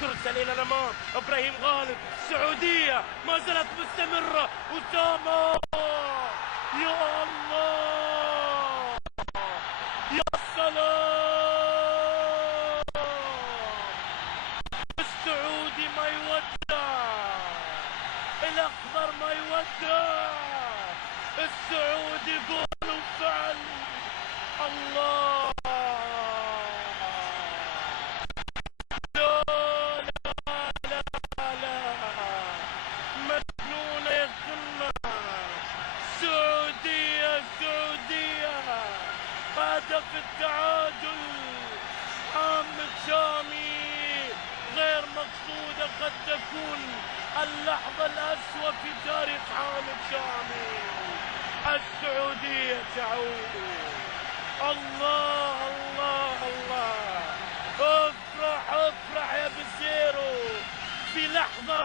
ترسل إلى الأمام. إبراهيم غالب. السعودية ما زالت مستمرة. أسامة يا الله يا سلام. السعودي ما يودع، الأخضر ما يودع، السعودي قول وفعل. الله لا لا لا لا، مجنونة يا قمة. سعودية سعودية. هدف التعادل حامد شامي. غير مقصودة قد تكون اللحظة الأسوأ في تاريخ حامد شامي. السعودية تعود. الله الله الله. افرح افرح يا بزيرو في لحظة